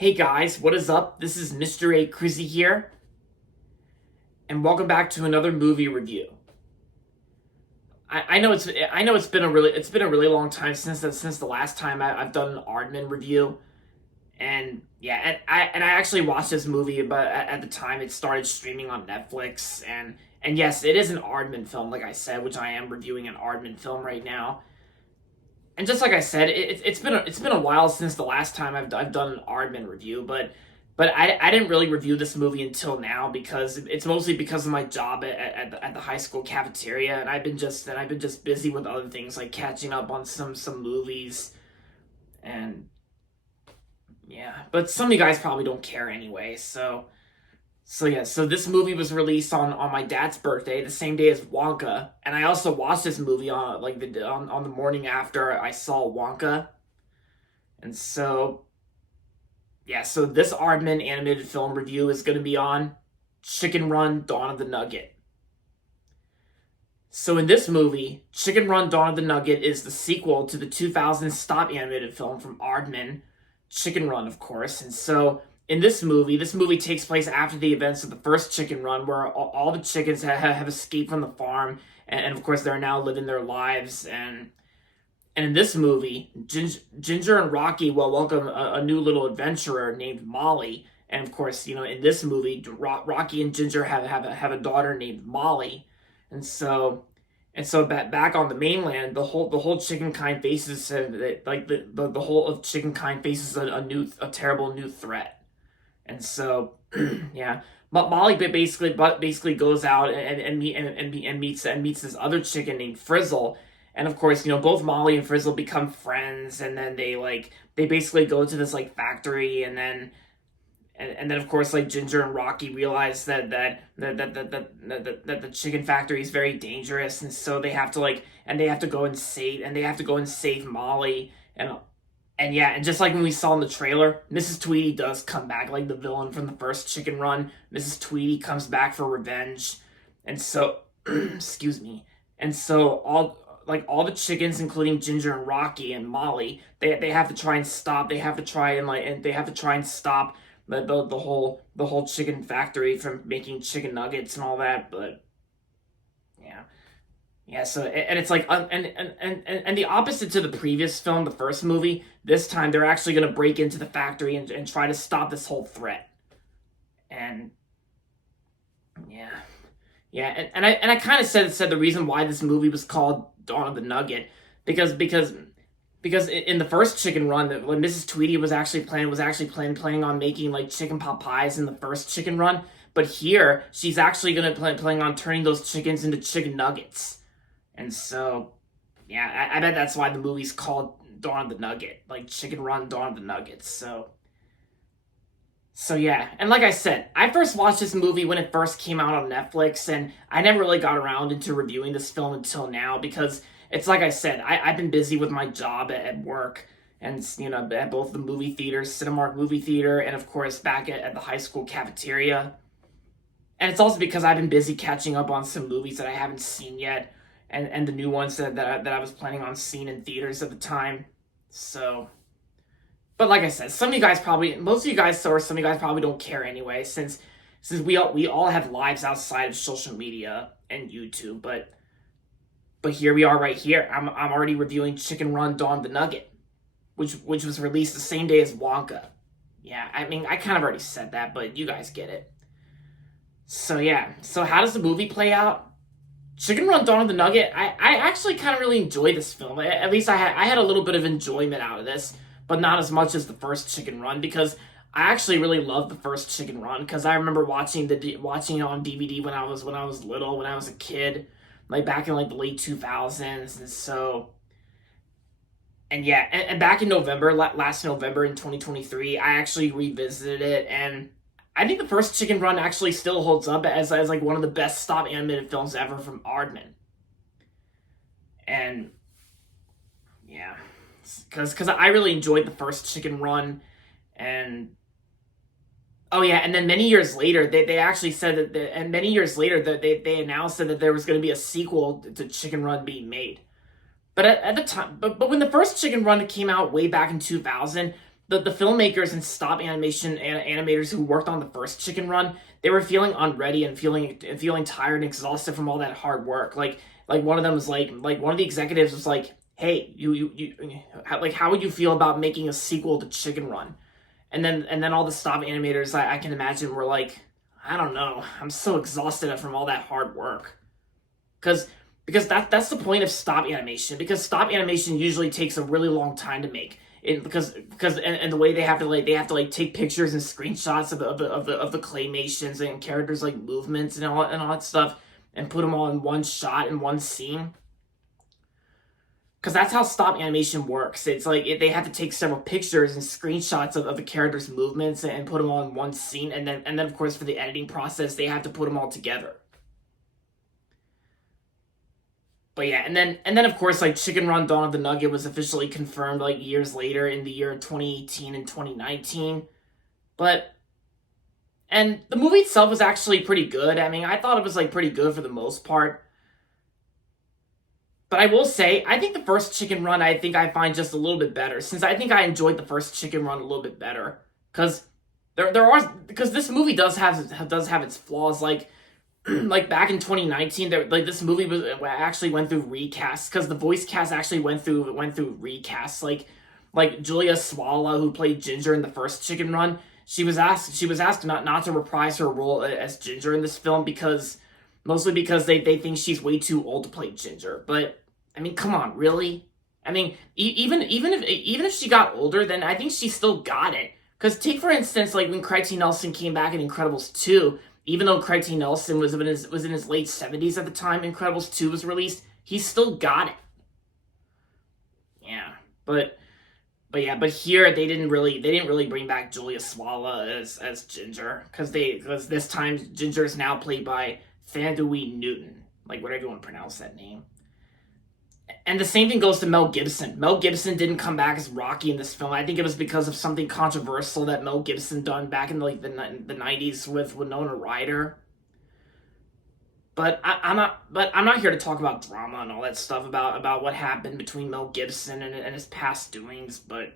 Hey guys, what is up? This is Mr. A. Crizzy here, and welcome back to another movie review. I know it's been a really long time since the last time I've done an Aardman review, and yeah, and I actually watched this movie, but at the time it started streaming on Netflix, and yes, it is an Aardman film, like I said, which I am reviewing an Aardman film right now. And just like I said, it's been a while since the last time I've done an Aardman review, but I didn't really review this movie until now because it's mostly because of my job at the high school cafeteria, and I've been just busy with other things like catching up on some movies, and yeah. But some of you guys probably don't care anyway, so this movie was released on my dad's birthday, the same day as Wonka, and I also watched this movie on the morning after I saw Wonka, and so this Aardman animated film review is going to be on Chicken Run: Dawn of the Nugget. So in this movie, Chicken Run: Dawn of the Nugget is the sequel to the 2000 stop animated film from Aardman, Chicken Run, of course. And so in this movie takes place after the events of the first Chicken Run, where all the chickens have escaped from the farm, and of course they're now living their lives. And in this movie, Ginger and Rocky will welcome a new little adventurer named Molly. And of course, in this movie, Rocky and Ginger have a daughter named Molly. And so back on the mainland, the whole chicken kind faces the whole of chicken kind faces a terrible new threat. And so yeah, but Molly basically goes out and meets this other chicken named Frizzle. And of course, both Molly and Frizzle become friends, and then they basically go to this factory, and then of course Ginger and Rocky realize that the chicken factory is very dangerous, and so they have to go and save Molly, and yeah, and just like when we saw in the trailer, Mrs. Tweety does come back, like the villain from the first Chicken Run. Mrs. Tweety comes back for revenge, and so excuse me, and so all the chickens, including Ginger and Rocky and Molly, they have to try and stop. They have to try and stop the whole chicken factory from making chicken nuggets and all that. But yeah, yeah. So and it's and the opposite to the previous film, the first movie. This time they're actually gonna break into the factory and try to stop this whole threat. And yeah, yeah. And I kind of said the reason why this movie was called Dawn of the Nugget, because in the first Chicken Run, when Mrs. Tweety was actually planning on making chicken pot pies in the first Chicken Run, but here she's actually gonna planning on turning those chickens into chicken nuggets. And so yeah, I bet that's why the movie's called Dawn of the Nugget, like Chicken Run: Dawn of the Nuggets. So yeah, and like I said, I first watched this movie when it first came out on Netflix, and I never really got around into reviewing this film until now because it's like I said, I've been busy with my job at work, and at both the movie theaters, Cinemark movie theater, and of course back at the high school cafeteria. And it's also because I've been busy catching up on some movies that I haven't seen yet, and the new ones that I was planning on seeing in theaters at the time. So. But like I said, most of you guys, or some of you guys probably don't care anyway, since we all have lives outside of social media and YouTube. But here we are right here. I'm already reviewing Chicken Run: Dawn of the Nugget, which was released the same day as Wonka. Yeah, I mean I kind of already said that, but you guys get it. So yeah, so how does the movie play out? Chicken Run: Dawn of the Nugget. I actually kind of really enjoyed this film. At least I had a little bit of enjoyment out of this, but not as much as the first Chicken Run, because I actually really loved the first Chicken Run, because I remember watching it on DVD when I was little, when I was a kid, back in the late 2000s. And yeah, and back in November, last November in 2023, I actually revisited it, and I think the first Chicken Run actually still holds up as one of the best stop animated films ever from Aardman. And yeah, because I really enjoyed the first Chicken Run, and oh yeah, and then many years later, they actually said and many years later that they announced that there was going to be a sequel to Chicken Run being made. But at the time, but when the first Chicken Run came out way back in 2000, the filmmakers and stop animation animators who worked on the first Chicken Run, they were feeling unready and feeling tired and exhausted from all that hard work. Like one of them was like one of the executives was like, "Hey, how would you feel about making a sequel to Chicken Run?" And then all the stop animators I can imagine were like, "I don't know. I'm so exhausted from all that hard work." Because that's the point of stop animation. Because stop animation usually takes a really long time to make. And the way they have to take pictures and screenshots of the claymations and characters like movements and all that stuff and put them all in one shot in one scene. Because that's how stop animation works. It's like they have to take several pictures and screenshots of the characters' movements and put them all in one scene, and then of course for the editing process they have to put them all together. But yeah, and then of course like Chicken Run Dawn of the Nugget was officially confirmed like years later in the year 2018 and 2019. But and the movie itself was actually pretty good. I mean, I thought it was like pretty good for the most part. But I will say, I think the first Chicken Run I think I find just a little bit better, since I think I enjoyed the first Chicken Run a little bit better. Cause because this movie does have its flaws. Like back in 2019, this movie was actually went through recasts because the voice cast actually went through recasts. Like Julia Swala, who played Ginger in the first Chicken Run, she was asked not to reprise her role as Ginger in this film because mostly because they think she's way too old to play Ginger. But I mean, come on, really? I mean, even if she got older, then I think she still got it. Because take for instance, like when Craig T. Nelson came back in Incredibles 2, even though Craig T. Nelson was in his late 70s at the time Incredibles 2 was released, he still got it. Yeah, but here they didn't really bring back Julia Swala as Ginger because this time Ginger is now played by Thandui Newton, like whatever you want to pronounce that name. And the same thing goes to Mel Gibson. Mel Gibson didn't come back as Rocky in this film. I think it was because of something controversial that Mel Gibson done back in like the 90s with Winona Ryder. But I'm not here to talk about drama and all that stuff about what happened between Mel Gibson and his past doings. But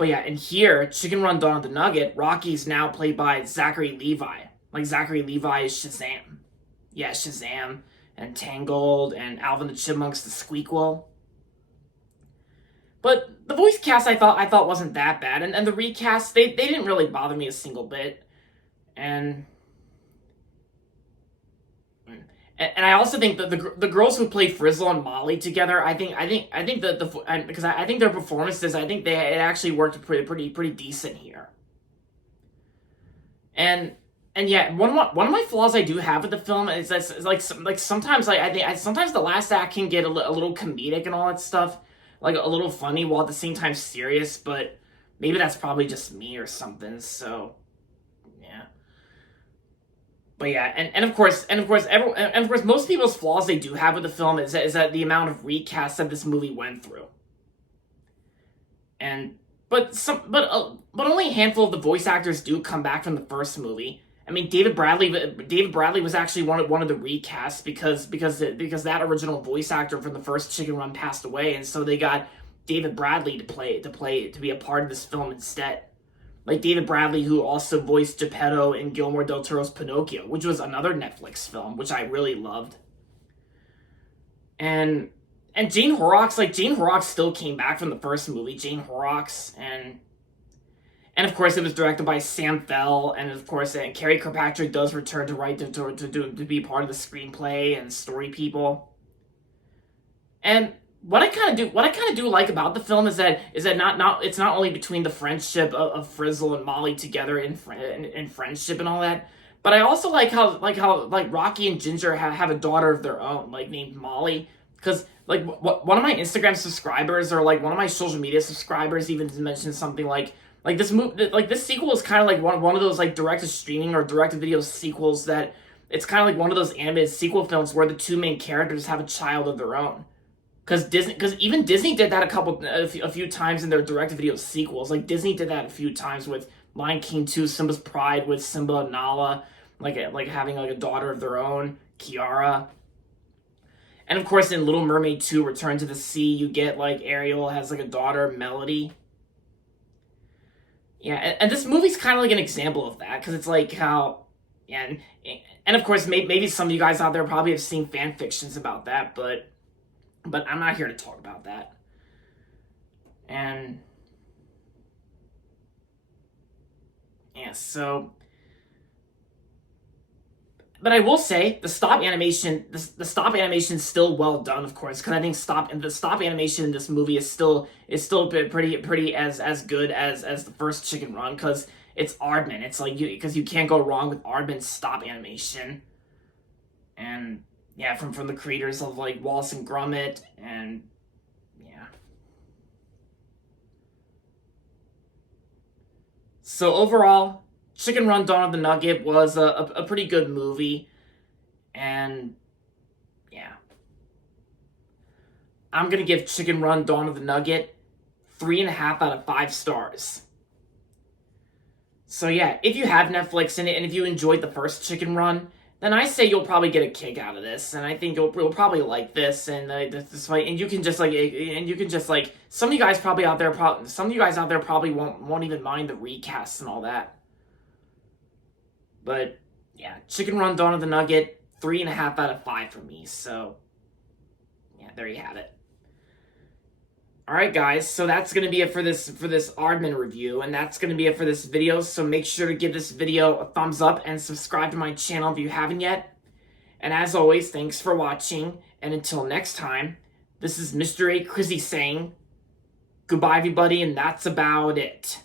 yeah, and here, Chicken Run Dawn of the Nugget, Rocky's now played by Zachary Levi. Like Zachary Levi is Shazam. Yeah, Shazam and Tangled and Alvin the Chipmunks the Squeakquel. But the voice cast I thought wasn't that bad, and the recast they didn't really bother me a single bit. And and I also think that the girls who played Frizzle and Molly together, I think that because I think their performances, I think it actually worked pretty decent here. And and yeah, one of my flaws I do have with the film is that like sometimes sometimes the last act can get a little comedic and all that stuff, like a little funny while at the same time serious. But maybe that's probably just me or something. So yeah. But yeah, and of course, most people's flaws they do have with the film is that the amount of recasts that this movie went through, and but only a handful of the voice actors do come back from the first movie. I mean, David Bradley was actually one of the recasts because that original voice actor from the first Chicken Run passed away, and so they got David Bradley to be a part of this film instead. Like David Bradley, who also voiced Geppetto in Guillermo del Toro's Pinocchio, which was another Netflix film, which I really loved. And Jane Horrocks still came back from the first movie, Jane Horrocks, and of course it was directed by Sam Fell, and of course and Carrie Kirkpatrick does return to write to be part of the screenplay and story people. And what I kind of do like about the film is that not it's not only between the friendship of Frizzle and Molly together in friendship and all that, but I also like Rocky and Ginger have a daughter of their own, like named Molly, because like one of my Instagram subscribers or like one of my social media subscribers even mentioned something like this sequel is kind of like one of those like direct to streaming or direct to video sequels that it's kind of like one of those animated sequel films where the two main characters have a child of their own. Because even Disney did that a few times in their direct-to-video sequels. Like Disney did that a few times with Lion King 2, Simba's Pride with Simba and Nala, like having like a daughter of their own, Kiara. And of course, in Little Mermaid 2, Return to the Sea, you get like Ariel has like a daughter, Melody. Yeah, and this movie's kind of like an example of that because it's like how, yeah, and of course maybe some of you guys out there probably have seen fan fictions about that, but I'm not here to talk about that. And yeah, so but I will say the stop animation is still well done, of course, because I think the stop animation in this movie is still pretty as good as the first Chicken Run because it's Aardman. It's like you can't go wrong with Aardman's stop animation, and yeah, from the creators of like Wallace and Gromit, and yeah. So overall, Chicken Run Dawn of the Nugget was a pretty good movie, and yeah, I'm gonna give Chicken Run Dawn of the Nugget 3.5 out of 5 stars. So yeah, if you have Netflix in it and if you enjoyed the first Chicken Run, then I say you'll probably get a kick out of this, and I think you'll probably like this and this fight, and you can just like some of you guys probably out there probably won't even mind the recasts and all that. But yeah, Chicken Run Dawn of the Nugget 3.5 out of 5 for me. So yeah, there you have it. All right, guys. So that's gonna be it for this Aardman review, and that's gonna be it for this video. So make sure to give this video a thumbs up and subscribe to my channel if you haven't yet. And as always, thanks for watching. And until next time, this is Mr. A. Crizzy saying goodbye, everybody, and that's about it.